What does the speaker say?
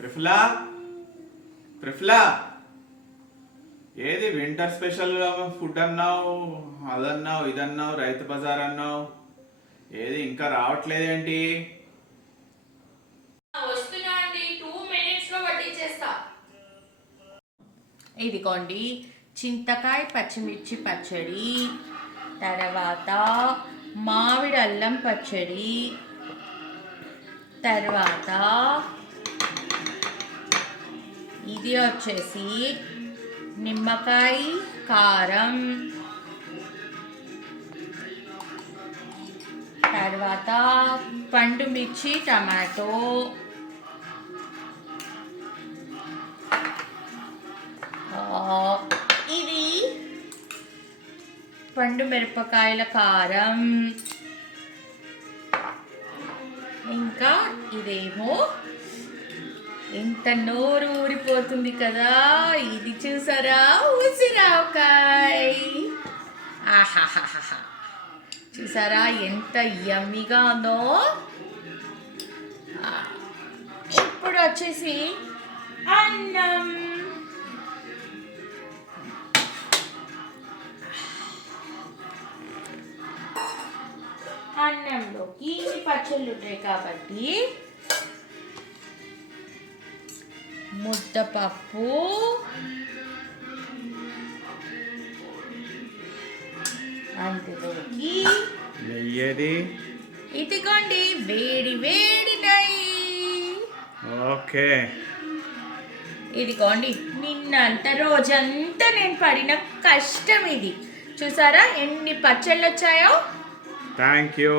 ప్రిఫ్లా ప్రిఫ్లా ఏది winter special food అన్నావు, అదన్నావు, ఇదన్నావు, రైతు బజార్ అన్నావు, ఏది ఇంకా రావట్లేదేంటి? వస్తున్నా అండి, 2 minutes లో వడ్డించేస్తా. ఇదిగోండి చింతకాయ పచ్చిమిర్చి పచ్చడి, తర్వాత మామిడి అల్లం పచ్చడి, తర్వాత ఇది వచ్చేసి నిమ్మకాయ కారం, తర్వాత పండు మిర్చి టమాటో, ఇది పండు మిరపకాయల కారం, ఇంకా ఇదేమో ఎంత నోరు ఊరిపోతుంది కదా, ఇది చూసారా ఉసిరావకాయ. ఆహాహాహా, చూసారా ఎంత యమ్మీగా ఉందో. ఇప్పుడు వచ్చేసి అన్నం. అన్నంలోకి ఇన్ని పచ్చళ్ళు ఉంటాయి కాబట్టి ముద్దపప్పు, అందులోకి నెయ్యేది? ఇదిగోండి వేడి వేడి నెయ్యి. ఓకే, ఇదిగోండి నిన్నంత రోజంతా నేను పడిన కష్టం ఇది. చూసారా ఎన్ని పచ్చళ్ళు వచ్చాయో. Thank you.